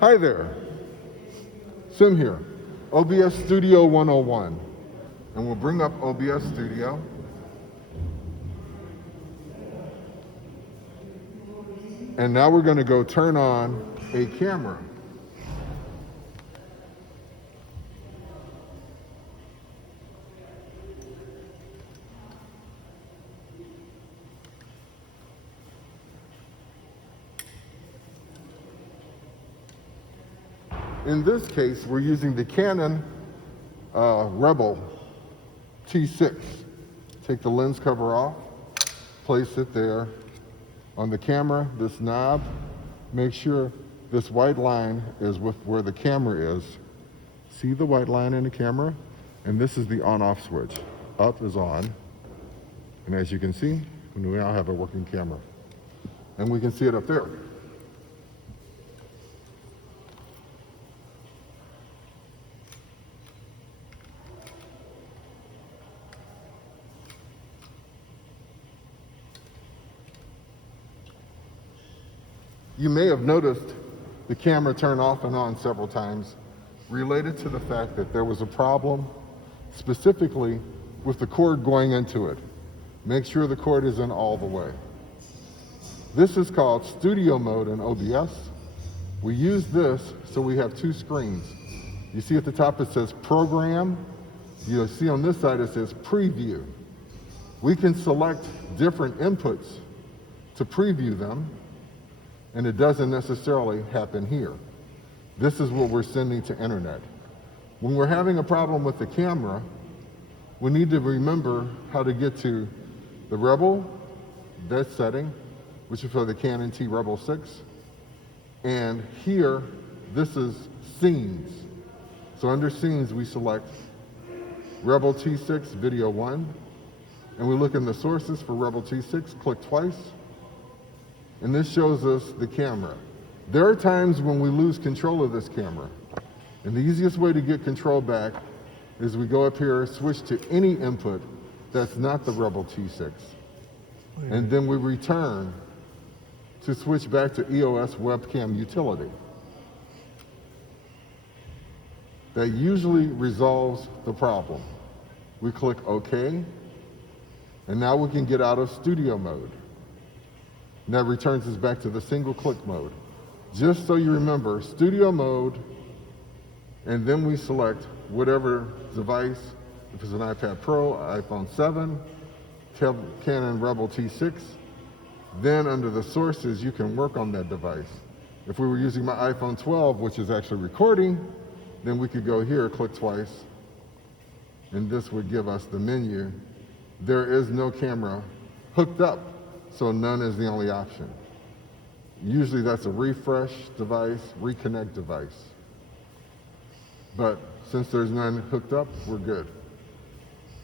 Hi there, Sim here, OBS Studio 101. And we'll bring up OBS Studio. And now we're going to go turn on a camera. In this case, we're using the Canon Rebel T6. Take the lens cover off, place it there on the camera, this knob. Make sure this white line is with where the camera is. See the white line in the camera? And this is the on-off switch. Up is on. And as you can see, we now have a working camera. And we can see it up there. You may have noticed the camera turn off and on several times, related to the fact that there was a problem specifically with the cord going into it. Make sure the cord is in all the way. This is called studio mode in OBS. We use this so we have two screens. You see at the top it says program. You'll see on this side it says preview. We can select different inputs to preview them, and it doesn't necessarily happen here. This is what we're sending to internet. When we're having a problem with the camera, we need to remember how to get to the Rebel, that setting, which is for the Canon T Rebel 6. And here, this is scenes. So under scenes, we select Rebel T6 Video 1, and we look in the sources for Rebel T6, click twice, and this shows us the camera. There are times when we lose control of this camera. And the easiest way to get control back is we go up here, switch to any input that's not the Rebel T6. And then we return to switch back to EOS webcam utility. That usually resolves the problem. We click OK, and now we can get out of studio mode. And that returns us back to the single click mode. Just so you remember, studio mode, and then we select whatever device, if it's an iPad Pro, iPhone 7, Canon Rebel T6, then under the sources, you can work on that device. If we were using my iPhone 12, which is actually recording, then we could go here, click twice, and this would give us the menu. There is no camera hooked up, so none is the only option. Usually that's a refresh device, reconnect device. But since there's none hooked up, we're good.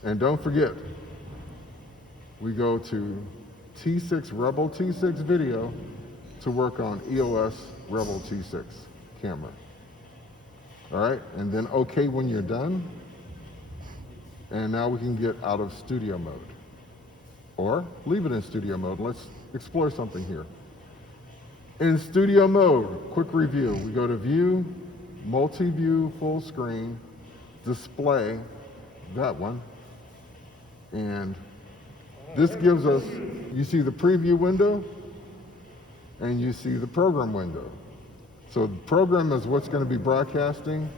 And don't forget, we go to T6 Rebel T6 video to work on EOS Rebel T6 camera. All right, and then OK when you're done. And now we can get out of studio mode. Or leave it in studio mode. Let's explore something here. In studio mode, quick review. We go to View, Multi-View, Full Screen, Display, that one. And this gives us, you see the preview window, and you see the program window. So the program is what's going to be broadcasting.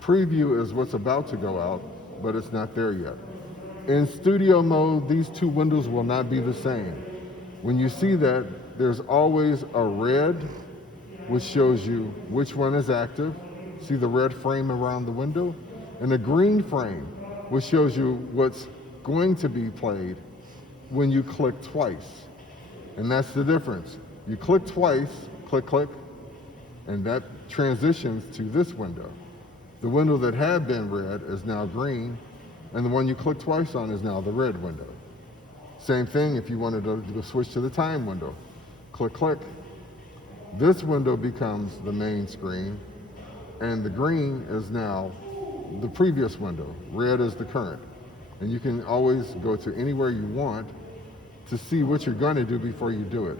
Preview is what's about to go out, but it's not there yet. In studio mode, these two windows will not be the same. When you see that, there's always a red, which shows you which one is active. See the red frame around the window? And a green frame, which shows you what's going to be played when you click twice. And that's the difference. You click twice, click, click, and that transitions to this window. The window that had been red is now green, and the one you click twice on is now the red window. Same thing if you wanted to switch to the time window. Click, click. This window becomes the main screen, and the green is now the previous window. Red is the current. And you can always go to anywhere you want to see what you're going to do before you do it.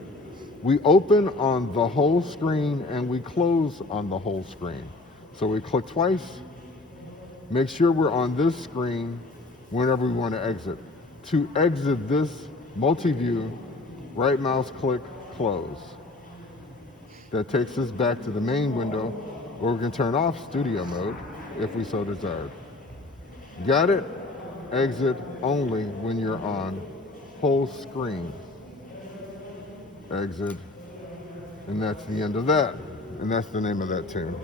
We open on the whole screen and we close on the whole screen. So we click twice, make sure we're on this screen whenever we want to exit. To exit this multi-view, right mouse click, close. That takes us back to the main window, or we can turn off studio mode if we so desired. Got it? Exit only when you're on whole screen. Exit, and that's the end of that. And that's the name of that tune.